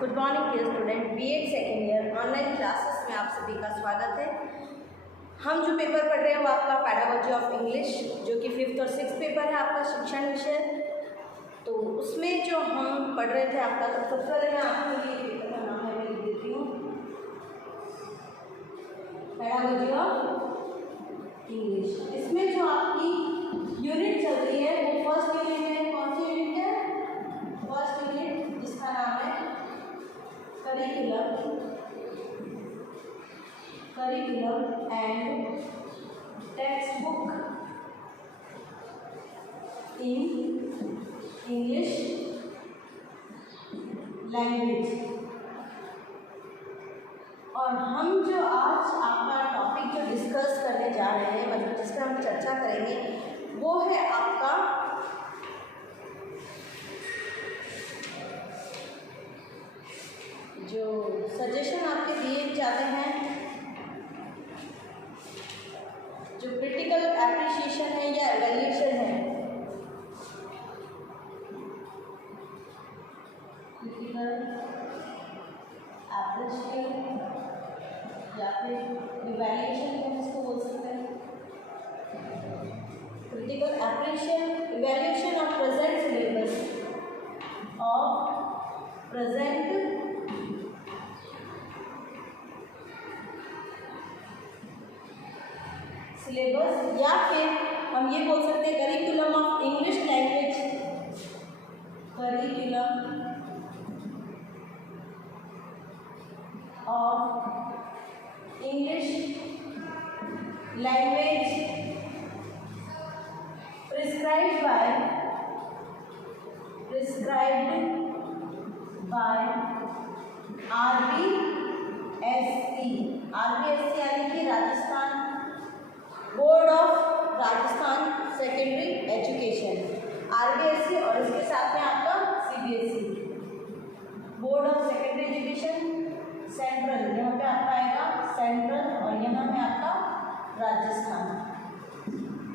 Good morning dear student, BEd second year online classes में आप सभी का स्वागत है। हम जो पेपर पढ़ रहे हैं वो आपका पैडागोजी ऑफ इंग्लिश, जो कि 5th और 6th पेपर है आपका शिक्षण विषय। तो उसमें जो हम पढ़ रहे थे आपका, तो सबसे पहले मैं आपके लिए पेपर का नाम मैं लिख देती हूँ, पैडागोजी ऑफ इंग्लिश। इसमें जो आपकी यूनिट चल रही है वो फर्स्ट यूनिट है। कौन सी यूनिट है? फर्स्ट यूनिट, जिसका नाम है curriculum and text book in English language. और हम जो आज आपका टॉपिक जो डिस्कस करने जा रहे हैं, मतलब जिस पर हम चर्चा करेंगे, वो है आपका जो सजेशन आपके दिए जाते हैं, जो क्रिटिकल एप्रिसिएशन है या एवेल्यूशन है, क्रिटिकल एप्रिसिएशन या फिर इवैल्यूएशन हम इसको बोल सकते हैं। Critical appreciation, evaluation of present syllabus, of present syllabus, या फिर हम ये बोल सकते हैं curriculum of English language, curriculum of English language prescribed bye RBSE यानी कि Rajasthan board of Rajasthan secondary education, RBSE, और इसके साथ में आपका CBSE, board of secondary education central, यहाँ पे आपका आएगा सेंट्रल, और यहाँ में आपका राजस्थान,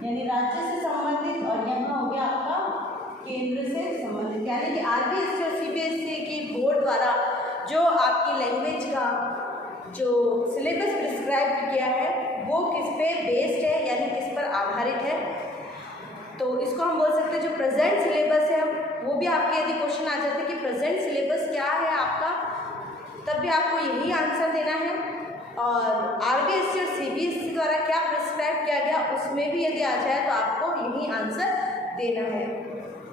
यानी राज्य से संबंधित, और यहाँ हो गया आपका केंद्र से संबंधित। यानी कि RBSE और CBSE के बोर्ड द्वारा जो आपकी लैंग्वेज का जो सिलेबस प्रिस्क्राइब किया है वो किस पे बेस्ड है, यानी किस पर आधारित है। तो इसको हम बोल सकते हैं जो प्रेजेंट सिलेबस है, वो भी आपके यदि क्वेश्चन आ जाते हैं कि प्रेजेंट सिलेबस क्या है आपका, तब भी आपको यही आंसर देना है। और RBSE और CBSE द्वारा क्या प्रिस्क्राइब किया गया, उसमें भी यदि आ जाए तो आपको यही आंसर देना है।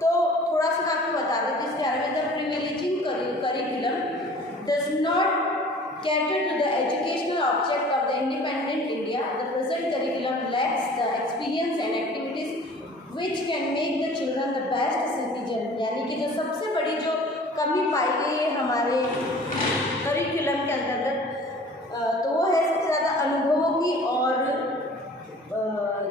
तो थोड़ा सा मैं आपको बता दें कि इसके बारे में, the privileging curriculum does not cater to the educational object of the independent India. The present curriculum lacks the experience and activities which can make the children the best citizen. यानी कि जो सबसे बड़ी जो कमी पाई गई है हमारे करिकुलम के अंतर्गत, तो वो है सबसे ज़्यादा अनुभवों की, और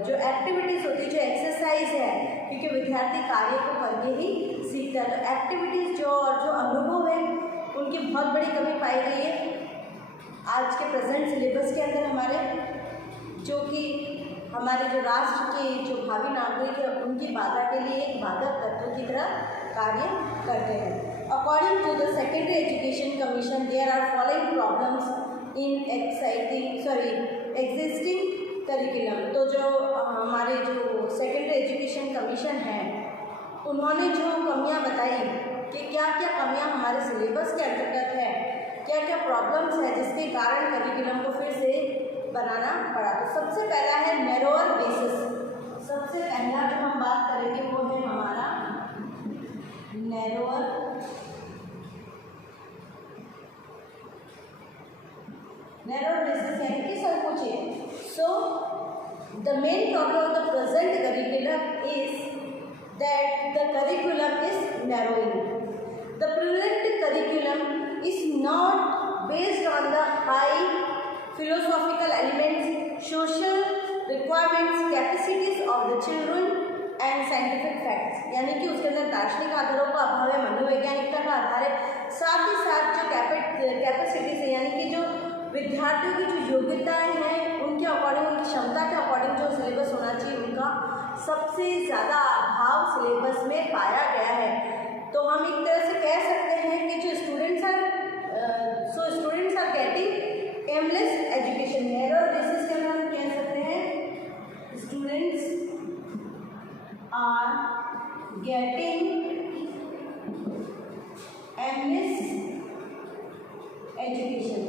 जो एक्टिविटीज़ होती है, जो एक्सरसाइज है, क्योंकि विद्यार्थी कार्य को करके ही सीखता है। तो एक्टिविटीज़ जो और जो अनुभव है, उनकी बहुत बड़ी कमी पाई गई है आज के प्रेजेंट सिलेबस के अंदर हमारे, जो कि हमारे जो राष्ट्र के जो भावी नागरिक है उनकी बाधा के लिए एक बाधक तत्व की तरह कार्य करते हैं। According to the secondary education commission, there are following problems in existing curriculum. तो जो हमारे जो सेकेंडरी एजुकेशन कमीशन है, उन्होंने जो कमियां बताई कि क्या क्या कमियां हमारे सिलेबस के अंतर्गत है, क्या क्या प्रॉब्लम्स है जिसके कारण करिकुलम को फिर से बनाना पड़ा। तो सबसे पहला है नैरोअर बेसिस। सबसे पहला जो हम बात करेंगे वो है हमारा नैरोअर बेसिस, यानी कि संकुचित। So the main problem of the present curriculum is that the curriculum is narrowing. The present curriculum is not based on the high philosophical elements, social requirements, capacities of the children and scientific facts। यानी कि उसके अंदर दार्शनिक आधारों का अभाव है, मनोवैज्ञानिकता का आधार है, साथ ही साथ जो कैपेसिटीज है, यानी कि जो विद्यार्थियों की जो योग्यताएं हैं उनके अकॉर्डिंग, उनकी क्षमता के अकॉर्डिंग जो सिलेबस होना चाहिए, उनका सबसे ज़्यादा अभाव सिलेबस में पाया गया है। तो हम एक तरह से कह सकते हैं कि जो स्टूडेंट्स हैं एमएस एजुकेशन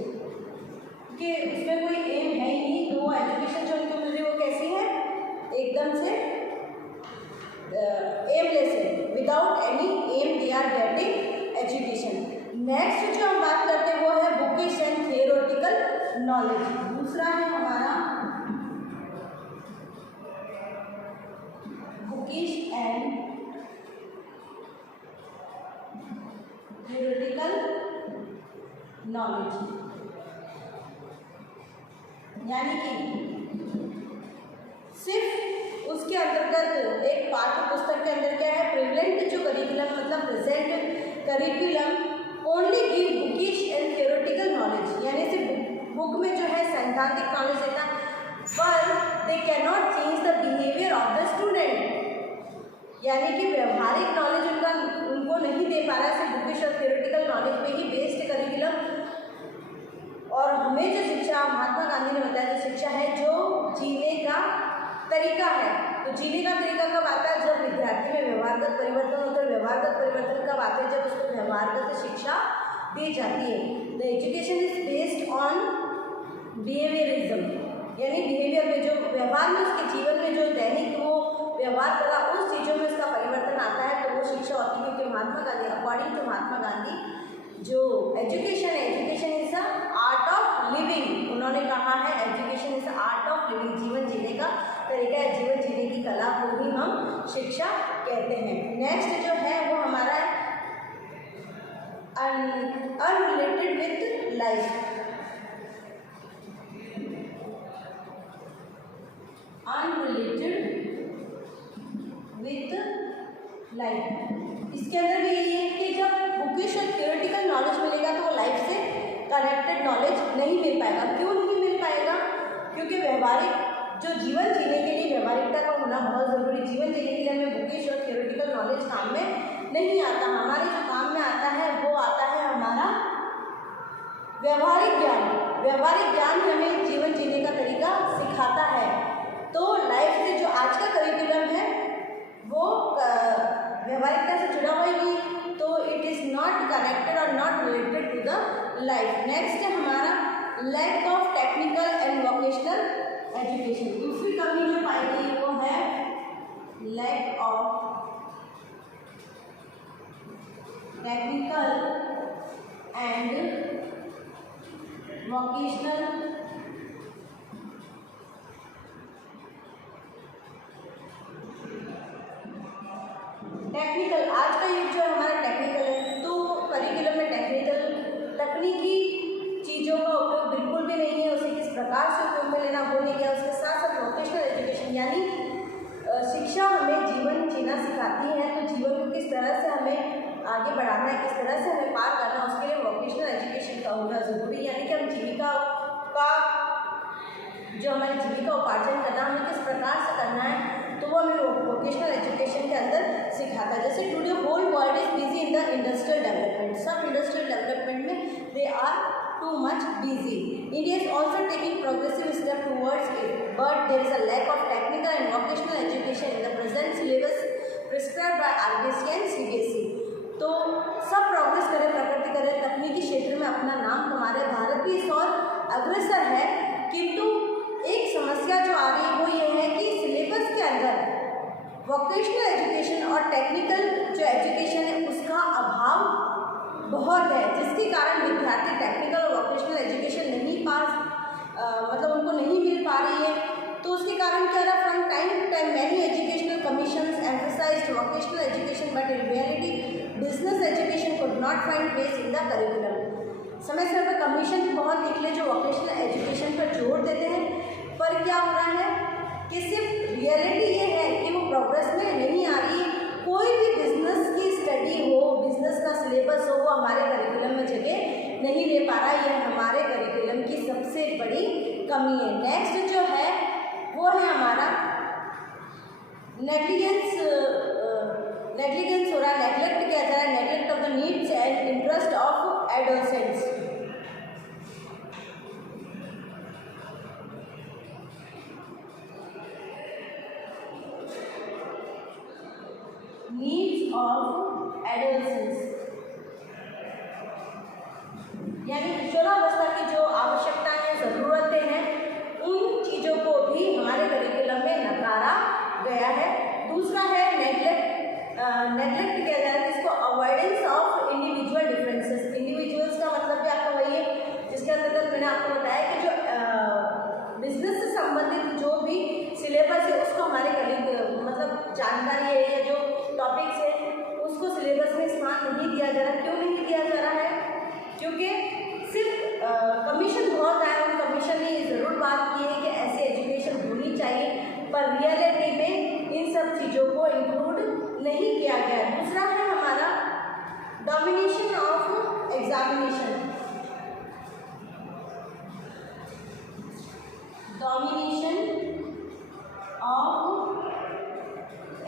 कि उसमें कोई एम है ही नहीं, तो वो एजुकेशन जो उनको मिल रही है वो कैसी है, एकदम से एमलेस है, without any aim they are getting education. Next जो हम बात करते हैं वो है बुकिश एंड थियोरेटिकल नॉलेज। दूसरा है हमारा बुकिश एंड थियोरेटिकल नॉलेज, यानी कि सिर्फ उसके अंतर्गत एक पाठ्य पुस्तक के अंदर क्या है, प्रेजेंट जो करिकुलम मतलब present curriculum only give bookish and theoretical knowledge, यानी सिर्फ बुक में जो है सैद्धांतिक नॉलेज देता, पर they can not change the behaviour of the student, यानी कि व्यवहारिक नॉलेज उनको नहीं दे पा रहा है, सिर्फ बुकिश और थियोरेटिकल नॉलेज पे ही बेस्ड करिकुलम। और हमें जो शिक्षा महात्मा गांधी ने बताया, जो शिक्षा है जो जीने का तरीका है, तो जीने का तरीका कब आता है, जब विद्यार्थी में व्यवहारगत परिवर्तन होता है। व्यवहारगत परिवर्तन कब आता है, जब उसको व्यवहारगत शिक्षा दी जाती है। The education is based on behaviourism, यानी बिहेवियर में जो व्यवहार में उसके जीवन में जो दैनिक वो व्यवहार करा, उस चीज़ों में उसका परिवर्तन आता है, तो वो शिक्षा होती है। क्योंकि महात्मा गांधी, अकॉर्डिंग टू महात्मा गांधी, जो एजुकेशन है, education is a art of living. उन्होंने कहा है education is art of living, जीवन जीने का तरीका है, जीवन जीने की कला को ही हम शिक्षा कहते हैं। नेक्स्ट जो है वो हमारा unrelated with life, unrelated with life. इसके अंदर भी यही है कि जब बुकिश और थियोरेटिकल नॉलेज मिलेगा तो वो लाइफ से कनेक्टेड नॉलेज नहीं मिल पाएगा। क्यों नहीं मिल पाएगा, क्योंकि व्यवहारिक जो जीवन जीने के लिए व्यवहारिकता का होना बहुत ज़रूरी। जीवन जीने के लिए हमें बुकिश और थियोरेटिकल नॉलेज काम में नहीं आता, हमारे जो काम में आता है वो आता है हमारा व्यवहारिक ज्ञान। व्यवहारिक ज्ञान हमें जीवन जीने का तरीका सिखाता है। तो लाइफ से जो आज का करिकुलम है वो व्यवहारिकता से जुड़ा हुआ ही नहीं, तो इट इज़ नॉट कनेक्टेड और not related to the life. Next है हमारा lack of technical and vocational education. दूसरी कमी जो पाई गई वो है lack of technical and vocational technical. आज का युग जो हमारा टेक्निकल है, तो करिकुलम में तकनीकी चीज़ों का उपयोग बिल्कुल भी नहीं है। उसे किस प्रकार से उपयोग में लेना वो नहीं किया। उसके साथ साथ वोकेशनल एजुकेशन यानी शिक्षा हमें जीवन जीना सिखाती है, तो जीवन को किस तरह से हमें आगे बढ़ाना है, किस तरह से हमें पार करना है, उसके लिए वोकेशनल एजुकेशन का होना ज़रूरी है। यानी कि हम जीविका का जो हमारी जीविका उपार्जन करना हमें किस प्रकार से करना है, तो वो हमें वोकेशनल एजुकेशन के अंदर सिखाता है। जैसे today whole world is busy in the industrial development. सब इंडस्ट्रियल डेवलपमेंट में they are too much busy. India is also taking progressive step towards it, but there is a lack of technical and vocational education in the present syllabus prescribed by RBSE and CBSE. तो सब progress करें, प्रगति करें, तकनीकी क्षेत्र में अपना नाम कमा रहे, भारत भी इस और अग्रसर है, किंतु एक समस्या जो आ रही है वो ये है कि सिलेबस के अंदर वोकेशनल एजुकेशन और टेक्निकल जो एजुकेशन है उसका अभाव बहुत है, जिसके कारण विद्यार्थी टेक्निकल और वोकेशनल एजुकेशन नहीं मतलब उनको नहीं मिल पा रही है। तो उसके कारण क्या रहा, from time to time many educational commissions emphasised vocational education, but in reality business education could not find place in the curriculum. समय समय पर कमीशन भी बहुत निकले जो वोकेशनल एजुकेशन पर जोर देते हैं, पर क्या हो रहा है कि सिर्फ रियलिटी ये है कि वो प्रोग्रेस में नहीं आ रही है। कोई भी बिजनेस की स्टडी हो, बिजनेस का सिलेबस हो, वो हमारे करिकुलम में जगह नहीं ले पा रहा है। यह हमारे करिकुलम की सबसे बड़ी कमी है। नेक्स्ट जो है वो है हमारा नेग्लिजेंस हो रहा है, नेग्लेक्ट किया जा रहा है, neglect of the needs and interest of adolescents. Needs of adolescents यानी किशोरावस्था की जो आवश्यकताएं ज़रूरतें हैं उन चीज़ों को भी हमारे करिकुलम में नकारा गया है। दूसरा है नेगलेक्ट किया जा रहा है, जिसको avoidance of individual differences. Individuals का मतलब भी आपका वही है जिसके अंतर्गत मैंने आपको बताया कि जो बिजनेस से संबंधित जो भी सिलेबस है उसको हमारे मतलब जानकारी है या जो टॉपिक्स है उसको सिलेबस में स्थान नहीं दिया जा रहा। क्यों नहीं दिया जा रहा है? क्योंकि सिर्फ कमीशन बहुत आया और कमीशन ने ये ज़रूर बात की है कि ऐसी एजुकेशन होनी चाहिए, पर रियलिटी में इन सब चीज़ों को इंक्लूड नहीं किया गया। दूसरा है हमारा domination of examination. Domination of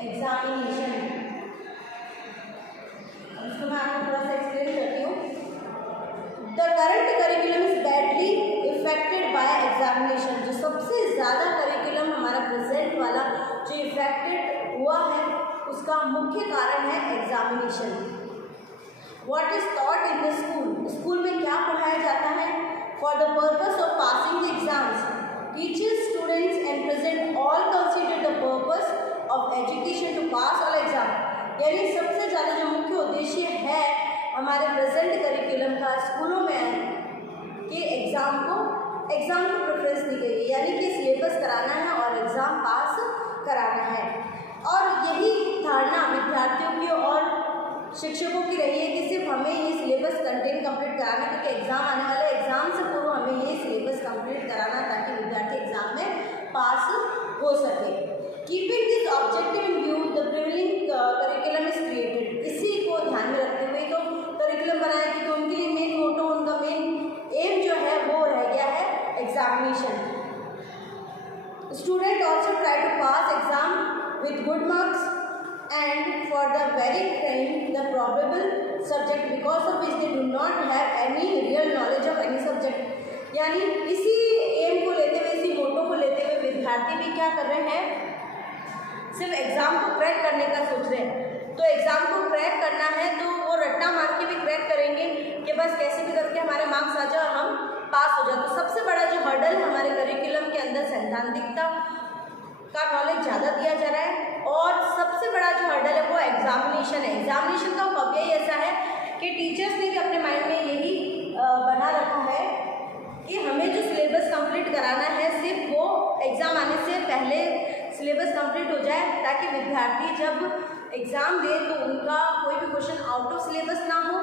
examination, इसको मैं आपको थोड़ा सा एक्सप्लेन करती हूँ। The current curriculum is badly affected by examination. जो सबसे ज़्यादा करिकुलम हमारा प्रेजेंट वाला जो इफेक्टेड हुआ है उसका मुख्य कारण है examination. What is taught in the school, school में क्या पढ़ाया जाता है? For the purpose of passing the exams teachers students and present all consider the purpose of education to pass all exam. यानी सबसे ज़्यादा जो मुख्य उद्देश्य है हमारे प्रेजेंट करिकुलम का स्कूलों में कि एग्ज़ाम को प्रेफरेंस दी गई है, यानी कि सिलेबस कराना है और एग्ज़ाम पास कराना है। और यही धारणा विद्यार्थियों की और शिक्षकों की रही है कि सिर्फ हमें ये सिलेबस कंटेंट कंप्लीट कराना, क्योंकि एग्ज़ाम आने वाला है, एग्ज़ाम से पूर्व हमें ये सिलेबस कंप्लीट कराना ताकि विद्यार्थी एग्ज़ाम में पास हो सके। Keeping this objective in view the prevailing curriculum is created. इसी को ध्यान में रखते हुए तो करिकुलम बनाया कि तो उनके लिए मेन मोटो, उनका मेन एम जो है वो रह गया है examination. Student also try to pass exam with good marks and for the very time the probable subject because of which they do not have any real knowledge of any subject। यानी इसी M को लेते हुए, इसी मोटो को लेते हुए विद्यार्थी भी क्या कर रहे हैं? सिर्फ एग्ज़ाम को क्रैक करने का सोच रहे हैं। तो एग्ज़ाम को क्रैक करना है तो वो रट्टा मार के भी क्रैक करेंगे कि बस कैसे भी करके हमारे मार्क्स आ जाए और हम पास हो जाए। तो सबसे बड़ा जो हर्डल हमारे करिकुलम के अंदर सैद्धांतिकता का नॉलेज ज़्यादा दिया जा रहा है और सबसे बड़ा जो हर्डल है वो एग्जामिनेशन है। एग्जामिनेशन का फबिया ही ऐसा है कि टीचर्स ने भी अपने माइंड में यही बना रखा है कि हमें जो सिलेबस कंप्लीट कराना है सिर्फ वो एग्ज़ाम आने से पहले सिलेबस कंप्लीट हो जाए ताकि विद्यार्थी जब एग्ज़ाम दे तो उनका कोई भी क्वेश्चन आउट ऑफ सिलेबस ना हो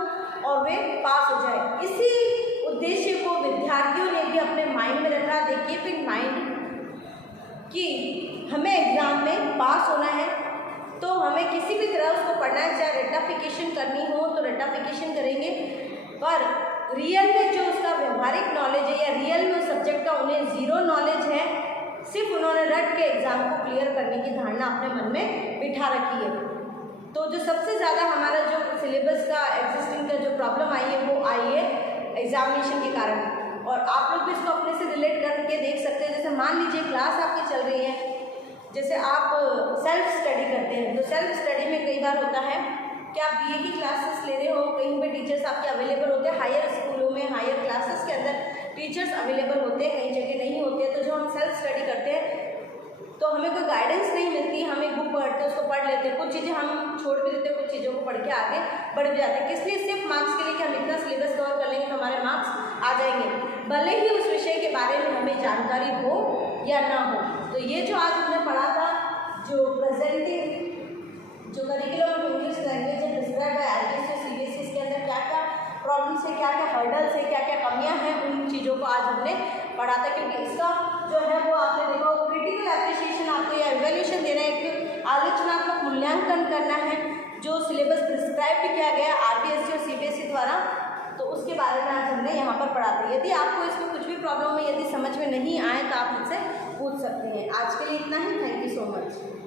और वे पास हो जाए। इसी उद्देश्य को विद्यार्थियों ने भी अपने माइंड में रखा। देखिए फिर माइंड कि हमें एग्ज़ाम में पास होना है तो हमें किसी भी तरह उसको पढ़ना है, चाहे रेटाफिकेशन करनी हो तो रेटाफिकेशन करेंगे, पर रियल में जो उसका व्यवहारिक नॉलेज है या रियल में उस सब्जेक्ट का उन्हें ज़ीरो नॉलेज है, सिर्फ उन्होंने रट के एग्ज़ाम को क्लियर करने की धारणा अपने मन में बिठा रखी है। तो जो सबसे ज़्यादा हमारा जो सिलेबस का एग्जिस्टिंग का जो प्रॉब्लम आई है वो आई है एग्जामिनेशन के कारण। और आप लोग भी इसको अपने से रिलेट करके देख सकते हैं। जैसे मान लीजिए क्लास आपकी चल रही है, जैसे आप सेल्फ स्टडी करते हैं तो सेल्फ स्टडी में कई बार होता है कि आप बीए की क्लासेस ले रहे हो, कहीं पे टीचर्स आपके अवेलेबल होते हैं, हायर स्कूलों में हायर क्लासेस के अंदर टीचर्स अवेलेबल होते हैं, कई जगह नहीं होते हैं। तो जो हम सेल्फ स्टडी करते हैं तो हमें कोई गाइडेंस नहीं मिलती, हम एक बुक पढ़ते हैं उसको पढ़ लेते हैं, कुछ चीज़ें हम छोड़ भी देते हैं, कुछ चीज़ों को पढ़ के आगे बढ़ भी जाते हैं। किस लिए? सिर्फ मार्क्स के लिए कि हम इतना सिलेबस कवर कर लेंगे तो हमारे मार्क्स आ जाएंगे, भले ही उस विषय के बारे में हमें जानकारी हो या ना हो। तो ये जो आज हमने पढ़ा था, जो प्रेजेंटिंग जो करिकुलम ऑफ इंग्लिश लैंग्वेज है डिस्क्राइब बाय आरबीएसई और सीबीएसई, इसके अंदर क्या क्या प्रॉब्लम्स है, क्या क्या हर्डल्स है, क्या क्या कमियां हैं, उन चीज़ों को आज हमने पढ़ा था। क्योंकि इसका जो है वो आपने देखा क्रिटिकल एप्रिसिएशन आपको या इवैल्यूएशन देना है, एक आलोचनात्मक मूल्यांकन करना है जो सिलेबस प्रिस्क्राइब भी किया गया आरबीएसई और सीबीएसई द्वारा, तो उसके बारे में आज हमने यहाँ पर पढ़ा था। यदि आपको इसमें कुछ भी प्रॉब्लम है, यदि समझ में नहीं आए तो आप मुझसे पूछ सकते हैं। आज के लिए इतना ही। Thank you so much.